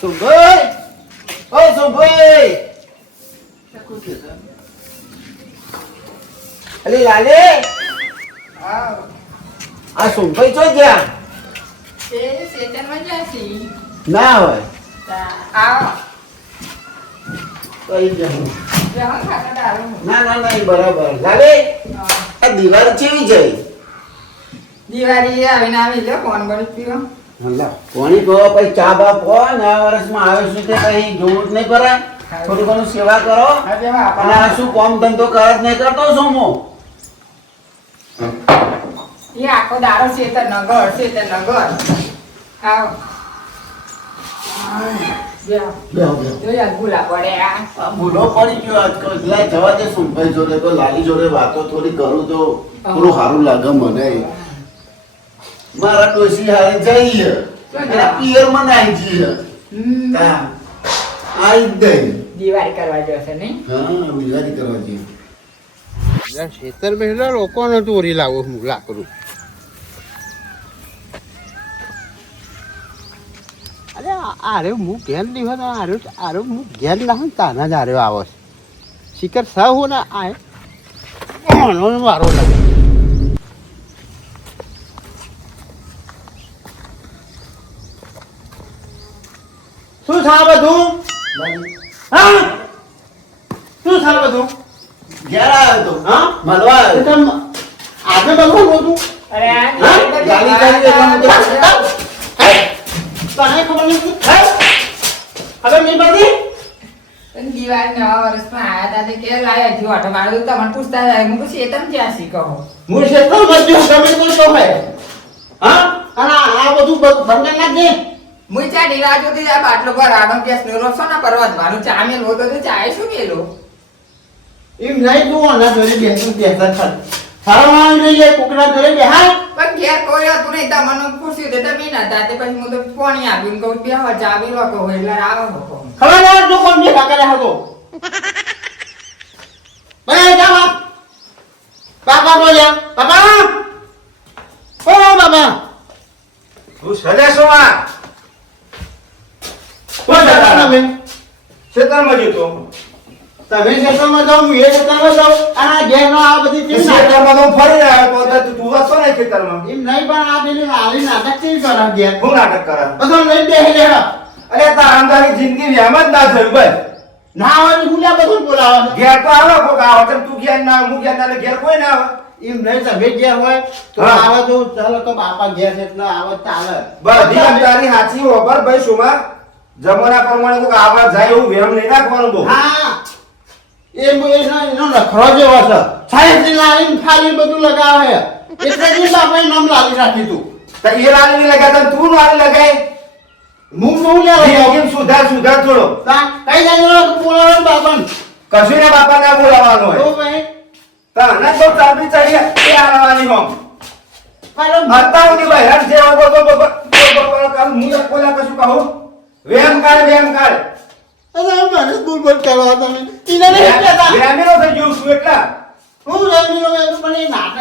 સુભાઈ ઓ સુભાઈ અલી લાલે આ સુભાઈ છો જ્યાં ના હોય કઈ જવું ના ના ના બરાબર લાલે આ દિવાળી કેવી જઈ દિવાળી આવીને આવી લે ફોન કરી પીવો હલા કોની કહો પછી ચા બા પો નવા વર્ષમાં આવે શું તે કઈ જોવું જ નહીં પડે થોડી ઘણું સેવા કરો અને આ શું કામ ધંધો કરે જ નહીં કરતો શું હું એ આખો દારો શેતર નગર આવો ભૂલા પડે આ ભૂલો પડી ગયો આજકાલ એટલે જવા દે સુનભાઈ જોડે તો લાલી જોડે વાતો થોડી કરું તો થોડું સારું લાગે મને મારા ડોસી હારે જઈએ એના પિયર મને આવી જઈએ આઈ દઈ દિવાળી કરવા જશે નહીં હા દિવાળી કરવા જઈએ ખેતર મહિના લોકોને ચોરી લાવો હું લાકડું અરે આરે હું ઘેર નહીં હોય આરે હું ઘેર ના હોય તાના જ આરે આવો છે શિખર સહ હો ને આ મારો લાગે શું થા બધું હા શું થા બધું ઘેર આવ્યો તો હા મળવા આવ્યો આજે બધું હતું અરે ગાલી કરી તને ખબર નથી હવે મેં બધી દિવાળી નવા વર્ષમાં આયા તા તે કે લાયા જો આટો મારું તમને પૂછતા જાય હું પછી એ તમે ક્યાં શીખો મૂળ ક્ષેત્ર મજ્જો તમે કોઈ તો હે હા અને આ બધું બંગન ના દે મુઈ ચા ડીરા જોતી જાય બાટલો પર આડમ કેસ નો રોસો ના પરવા દવાનું ચા મેલ હોતો તો ચાય શું મેલો એમ નહીં તું ના જોડે બેસું બેસા ખર સારા જોઈએ કુકડા જોડે બેહાય પણ ઘેર કોઈ હતું નહીં તમને પૂછ્યું તે તમે ના હતા તે પછી હું તો પાણી આપ્યું કહું બે હવા ચા બી રોકો એટલે આવો હોકો ખબર ના તું કોણ બેઠા કરે હતો બરાબર જા બાપા બોલ્યા બાપા ઓ બાપા તું સલે શું આ કોણ બેઠા તમે ખેતરમાં જતો તમે ખેતરમાં જાઓ હું એ ખેતરમાં જાઉં અને આ ઘેર નો આ બધી ચીજ ખેતરમાં તો ફરી રહ્યો તો તું હતો ને ખેતરમાં એમ નહીં પણ આ પેલી હાલી નાટક કેવી કરે ઘેર હું નાટક કરે બધું લઈ બેહી લેવા અરે તારા અંધારી જિંદગી એમ જ ના થયું બસ ના હોય ભૂલ્યા બધું બોલાવે ઘેર તો આવે કોક આવે તેમ તું ઘેર ના હું ઘેર ના ઘેર કોઈ ના આવે એમ નહીં તમે ઘેર હોય તો હા. આવે તો ચાલો તો બાપા ઘેર છે એટલે આવે ચાલે બધી અંધારી હાચી હોબર ભાઈ સુમા જમાના પ્રમાણે કોક આવા જાય એવું વેમ નહીં નાખવાનું બહુ હા એનો નખરો જેવો છે સાયન્સની લાલીને ફાલી બધું લગાવે એટલે જ આપણે નામ લાલી રાખી તું તો એ લાલી નહીં લગાતા તું લાલી લગાય હું બહુ લે કેમ સુધાર થોડો કઈ જાય બોલાવે બાપન કશું ને બાપા ના બોલાવાનું તો હોય ભાઈ તને તો ચાબી ચડી એ આવવાની હોમ મારો મારતા ની બહેર જે કામ હું કોલા કશું કહું વેમ કાઢ અરે મને બોલ કરવા તમે ઈને નહીં કહેતા વેમેલો થઈ ગયો છું એટલા હું રમીનો પણ એ નાટક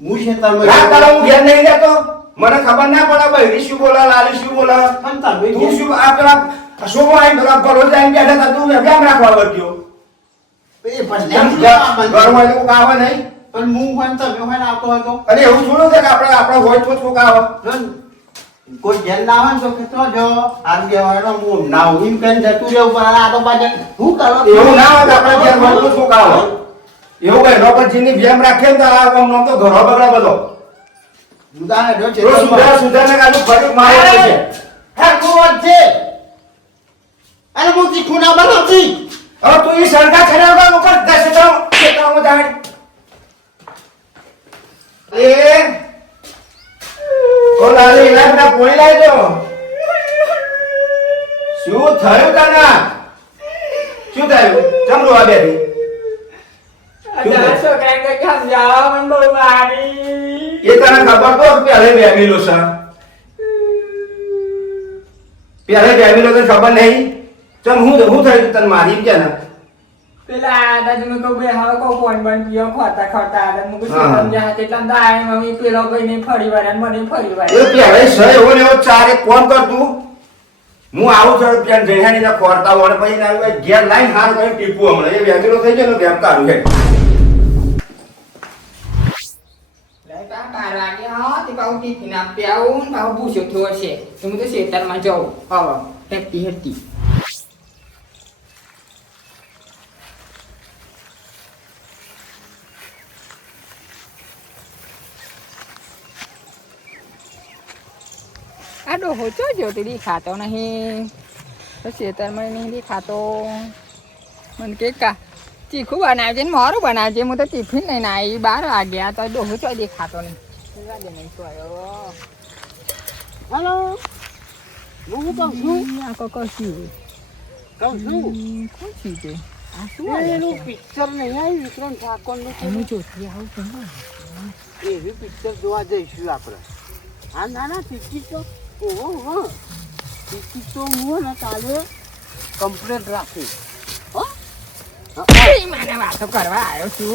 હું છે તમે રાત તારા હું ઘેર નહીં રહેતો મને ખબર ના પડે બહેરી શું બોલા લાલી શું બોલા પણ તમે તું શું આ પેલા શોભો આઈ પેલા ભરોસ આઈ બેઠા હતા તું વેમ રાખવા વર્ગ્યો એ પણ ઘરમાં લોકો આવે નહીં પણ હું હોય તમે હોય ને આવતો હોય તો અરે એવું થોડું છે કે આપણે હોય તો કોક આવે કોઈ જેલ ના હોય તો કે તો જો આમ કહેવાનો હું ના હું એમ કહીને જતું રહેવું પણ આ તો પાછળ શું કરો એવું ના હોય કે આપણે ઘેર હોય તો કોક આવે એવું કઈ નોકરજીની વેમ રાખે ને તો આ આમ તો ઘરો બગડા બધો ઉદાહરણ જો છે સુધારને કાજુ ફરી મારે છે હા કોણ છે અરે હું તીખું ના બનાવતી હવે તું ઈ સરકાર છેડા ઉપર 10 ખેતરમાં જાય એ કોલાલી લાગના પોણી લાવજો શું થયું તને શું થયું ચમરો આ બેઠી છોકરા કઈ સમજાવો મને બહુ મારી એ તને ખબર તો પહેલે બેમીલો છે પહેલે બેમીલો તને ખબર નહીં ચમ હું થયું તને મારી કે ને પેલા દાદા મેં કહું બે હવે કહું ફોન બંધ પીઓ ખોટા દાદા મેં હા. કહું સમજા તેટલા તો આય મમ્મી પેલો ભાઈ ને ફરી વાર મને ફરી વાર એ પહેલે સહી એવો ને એવો ચારે કોણ કરતું હું આવું છું ત્યાં જઈહાની ના ખોરતા હોય પછી ના આવે ઘેર લાઈન હાર કરીને ટીપું હમણાં એ વેગીલો થઈ જાય ને વેમ કાઢું છે લે બા 12 વાગે હા તે પાઉં ટિફિન આપી આવું ને પાઉં ભૂસ્યો થયો છે તો હું તો ખેતરમાં જાઉં હવે હેતી હેતી આ ડોહો ચો જો તે દેખાતો નહીં તો ખેતરમાં નહીં દેખાતો મને કે કા ચીખું બનાવજે ને મારું બનાવજે હું તો ટિફિન લઈને આવી 12 વાગ્યા તો ડોહો ચો દેખાતો નહીં નહીં તો આવ્યો હલો હું કહું છું આ કોકો શું કહું છું કોણ છે આ શું એનું પિક્ચર નહીં આવ્યું વિક્રમ ઠાકોરનું એનું જોતી આવું કેમ એવી પિક્ચર જોવા જઈશું આપણે હા ના ના ટિકિટ તો ઓહો ટિકિટ તો હું ને કાલે કમ્પ્લેટ રાખી હો મને વાતો કરવા આવ્યો છું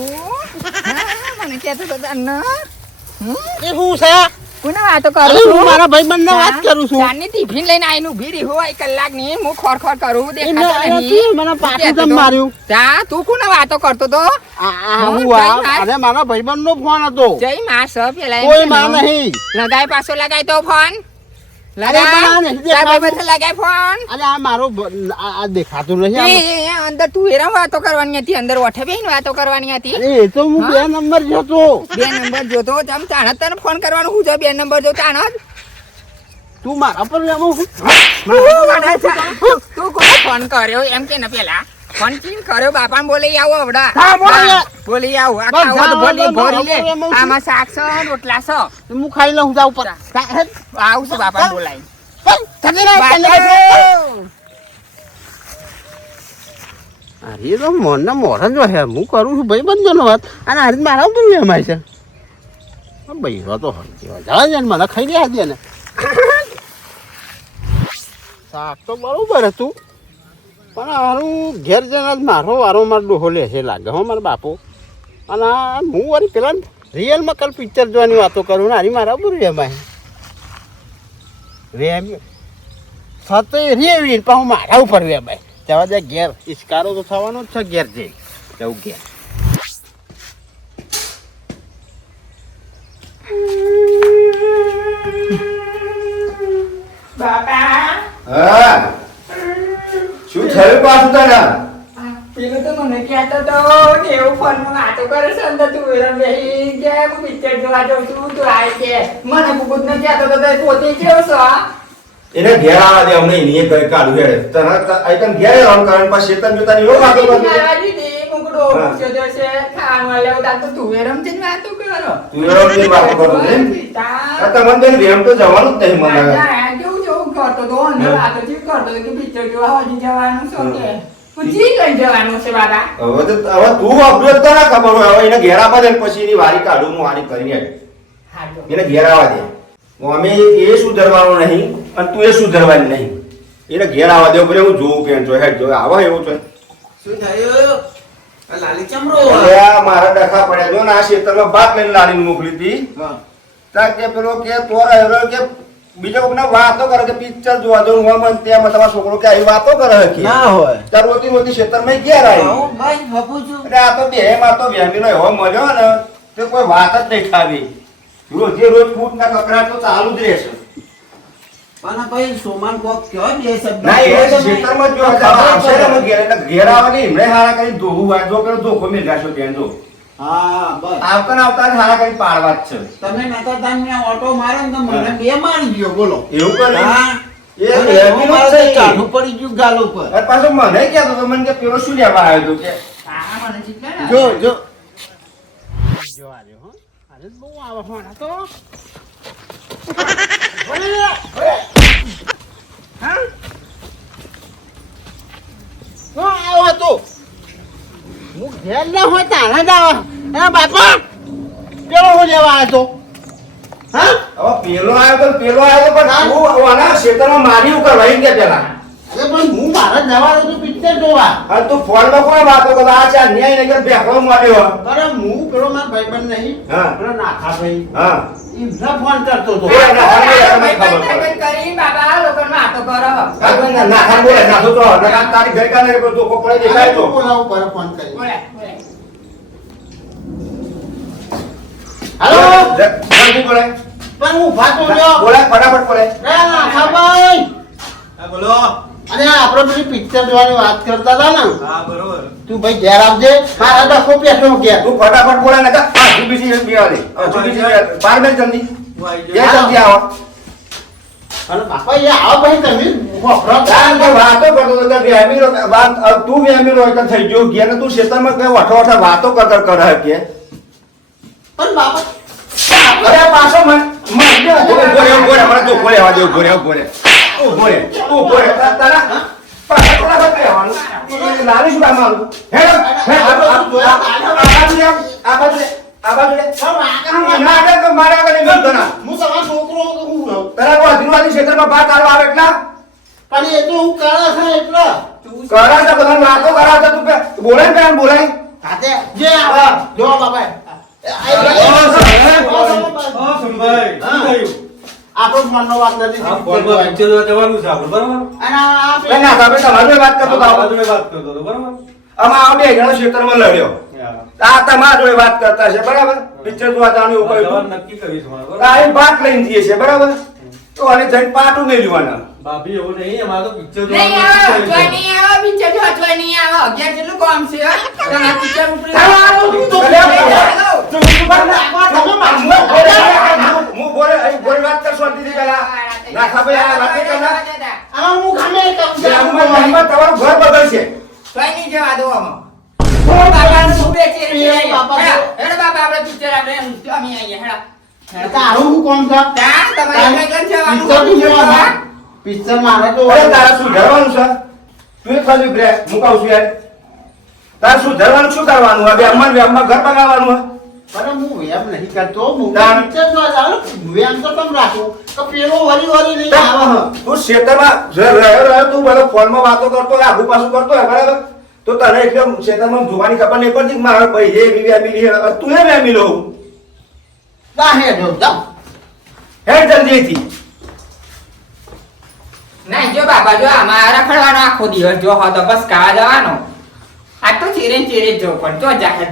મને કહેતો તો તને એ હું છે કોને વાતો કરું હું છું મારા ભાઈબંધને વાત કરું છું ચારની ટિફિન લઈને આવીને ઊભી રહી હોય કલાકની હું ખોર કરું એને દેખાતો નહીં મને પાછું તમ માર્યું તા તું કોને વાતો કરતો તો અરે મારા ભાઈબંધનો ફોન હતો જય માં સ પેલા કોઈ માં નહીં લગાય પાછો લગાય તો ફોન અરે પણ આ નહીં દેખાતું. લગાય ફોન અરે આ મારો આ દેખાતું નહીં આમાં. એ અંદર તું એરમ વાતો કરવાની હતી અંદર ઓઠે બેહીને વાતો કરવાની હતી અરે એ તો હું 2 નંબર જોતો 2 નંબર જોતો તમ તાણ તને ફોન કરવાનું હું જો 2 નંબર જો તાણ જ તું મારા પર એમાં હું તું કોને ફોન કર્યો એમ કે ને પેલા ફોન કેમ કર્યો બાપા બોલી આવો આવડા હા, બોલી આવ. બોલી આવો આ બસ ખાવા તો જાઓ, બોલી જાઓ, ભરી લે જાઓ, એમાં શું? આમાં શાક છે રોટલા છે હું ખાઈ લઉં જાઉં પર આવું છું બાપા બોલાય અરે તો મનના મોઢા જો હે હું કરું છું ભાઈ બંધોનો વાત અને હારી મારા ઉપર એમાય છે ભાઈ તો જા ને મને ખાઈ લે દે ને શાક તો બરોબર હતું પણ હારું ઘેર જઈને જ મારો વારો મારો ડોહો લે છે લાગે હો મારા બાપો અને હું વળી પેલા રિયલમાં કાલ પિક્ચર જોવાની વાતો કરું ને હારી મારા ઉપર એમાય રેમ સતે રેવી પણ હું મારા ઉપર વેબાય જવા દે ઘેર ઇસ્કારો તો થવાનો જ છે ઘેર જઈ જવું ઘેર બાપા હા શું થયું પાછું તને પેલો તો મને કહેતો તો કે એવું ફોનમાં વાતો કરે છે અંદર તું એરમ બેહી કે હું પિક્ચર જોવા જાઉં છું તું આય કે મને બુબુત ને કહેતો તો તે પોતે કેવો છો એને ઘેર આવવા દે અમને એની ઘર કાઢું હેડે તને આઈટમ ઘેર રન ਕਰਨ પછી શેતન જોતા એવો વાતો કરતો મારા દીદી મુકડો પૂછ્યો તો છે ખાવા લેવું તા તો તું એરમ છે વાતો કરો તું એવો ની વાતો કરતો ને આ તમને બેન વેમ તો જવાનું જ નહીં મને કેવું જેવું કરતો તો અંદર વાતો જેવું કરતો તો કે પિક્ચર જોવા હજી જવાનું છો કે પૂછી કઈ જવાનું છે બાબા હવે તું અપડેટ તો ના ખબર હોય હવે એને ઘેર આવવા દે ને પછી એની વારી કાઢું હું વારી કરીને હેડ. હા જો એને ઘેર આવવા દે અમે એ સુધરવાનો નહીં અને તું એ સુધરવાની નહીં એને ઘેર આવવા દે બરે હું જોઉં કે જો હેડ જો આવા એવું છે શું થયું આ લાલી ચમરો અરે આ મારા ડખા પડ્યા જો ને આ ખેતરમાં ભાત લઈને લાલીને મોકલી હતી હા. ત્યાં કે પેલો કે તોર આવ્યો કે બીજો કોઈને વાતો કરે કે પિક્ચર જોવા જવું હું મને ત્યાં તમારો છોકરો કે આવી વાતો કરે કે ના હોય ત્યાં રોતી રોતી ખેતરમાં ઘેર આવી આવું ભાઈ હપું છું એટલે આ તો બે માં તો વેમીનો એવો મળ્યો ને તે કોઈ વાત જ નહીં ખાવી રોજે રોજ ફૂટ ના કકડાટ તો ચાલુ જ રહેશે પણ ભાઈ સોમાન કોક કયો બે શબ્દ ના એ કહો તમે. ખેતરમાં જો ખબર આવશે ને પડે. અમે ઘેર એટલે ઘેર આવવાની એમણે હારા કરી ધોવું હોય જો પેલો ધોકો મેળગાશો ત્યાં જો હા બસ આવતા ને આવતા જ હારા કરી પાડવા જ છે તમે નતા તમે ઓટો મારો ને તો મને બે મારી ગયો બોલો એવું કરે હા એ અને વેમીનો એમાં મારે છે. તો ચાઢું પડી ગયું ગાલ ઉપર અને પાછો મને કહેતો તો મને કે પેલો શું લેવા આવ્યો હતો કે હા મને ચીકલા જો જો જો આરે હો આરે બહુ આવે ફોન તો હા આવો તો હું ઘેર ના હોય તારા જ આવે હા બાપા કેવો હું લેવા આવ્યો તો હા હવે પેલો આવ્યો તો પેલો આવ્યો પણ તું આના ખેતરમાં મારી ઉપર વહી ગયા પેલા અરે પણ હું મારા જવાનો તો પિક્ચર જોવા અને તું ફોનમાં કોણ વાતો કરતો આ ચા ન્યાય નગર બેઠો માર્યો અરે હું પેલો મારા ભાઈબંધ નહીં હા. પેલો નાખા ભાઈ હા એમને ફોન કરતો હતો એ ના, હવે ભાઈ તમને ખબર પડે. ભાઈ કરી બાબા લોકોને વાતો કરો આ તું બોલે નાખો તો નકા તારી ગઈકાલે તો કોપડે દેખાય તો બોલાવું પર ફોન કરી બોલા હાલો જલ્દી બોલે પણ હું ભાતો લ્યો બોલે ફટાફટ બોલે ના ખાબાઈ હા બોલો. અને આપણે પેલી પિક્ચર જોવાની વાત કરતા હતા ને હા બરોબર. તું ભાઈ ઘેર આવજે મારા ડખો પેટો ઘેર તું ફટાફટ બોલે નકા તું બીજી બેવાલી તું બીજી બાર બેન જલ્દી હું આવી જે જાઉં. જલ્દી આવો અને બાપા એ આવો ભાઈ તમે વફરો કારણ કે વાતો કરતો તો કે વ્યામી રો વાત તું વ્યામી રો એટલે થઈ ગયો કે ને તું ખેતરમાં કઈ વઠો વઠો વાતો કર કરે કે પણ બાપા અરે પાછો મને બોલે મને તો બોલે આવા દે બોલે તું બોલે તારા પાછા થોડા વખત રહેવાનું લાલી શું કામ આવું હે આ બાજુ ના કે મારે આગળ નહીં ગણા હું તમારો છોકરો તો હું રહું. તારા કોઈ અધીનવાદી ક્ષેત્રમાં બાર તારો આવે એટલા પણ એ તો હું કરે છે એટલે કરાતા બધા વાતો કરાતા તું બોલાય કે બોલાય હાથે જે આવે જો બાપા સંભાઈ, શું થયું? આપણો જ મનનો વાત નથી આ ફોનમાં પિક્ચર જોવા જવાનું છે આપણે, બરોબર? અને આ ના ના તમે તમારી વાત કરતો આ હતા બાજુએ વાત કરતો હતો, બરોબર? આમાં આ બે જણા ક્ષેત્રમાં લડ્યો આ તમારા જોડે વાત કરતા છે બરાબર પિક્ચર જોવા જવાનું એવું જવાનું કહ્યું નક્કી કરીશું, બરોબર? આ એ બાટ લઈને જઈએ છે બરાબર તો અને જઈને પાટું નહીં લેવાના ભાભી એવું નહીં, અમારે તો પિક્ચર નહીં જોવાનું આવે નક્કી કરીશું. નહીં આવે પિક્ચર જો અથવા નહીં આવે અગિયાર જેટલું કામ છે તમારા પિક્ચર ઉપર હું બોલે અહીં બોલ વાત કરશો અંતિથી પહેલા ના ખબર આ વાત નહીં કરના આમાં હું ખામે કહું છું. ગામમાં તમારું ઘર બદલશે કઈ નહીં જવા દો આમાં બાપાનું શું બેચી રહી છે? બાપા. હેડો બાપા આપણે પિક્ચર આપણે અમે આવીએ હેડો તારું હું કોણ છે ત્યાં તમારે એકલા જવાનું પિક્ચર બી જોવાનું. પિક્ચર મારે તો અરે તારા શું ધરવાનું છે તું એક બાજુ બ્રે મુકાવ છું યાર તારે શું ધરવાનું શું કરવાનું હવે અમન ઘર બગાડવાનું પણ હું વેમ નહીં કરતો હું તાર. પિક્ચર જોવા જાઉં વેમ તો કેમ રાખું તો પેલો વરી લઈને આવે હે તું ક્ષેત્રમાં રહ્યો તું બધો ફોનમાં વાતો કરતો હોય આગુ પાછું કરતો હોય બરાબર તો તને એકદમ ક્ષેત્રમાં જોવાની ખબર નહીં પડતી કે મારા ભાઈ હે વેમી તું હે વેમી લો જા હે જો જા હે જલ્દીથી નહીં જો બાપા જો આમાં રખડવાનો આખો દિવસ જો હો તો બસ કાવા જવાનો આ તો ચીરે જ જો પણ જો જાહેર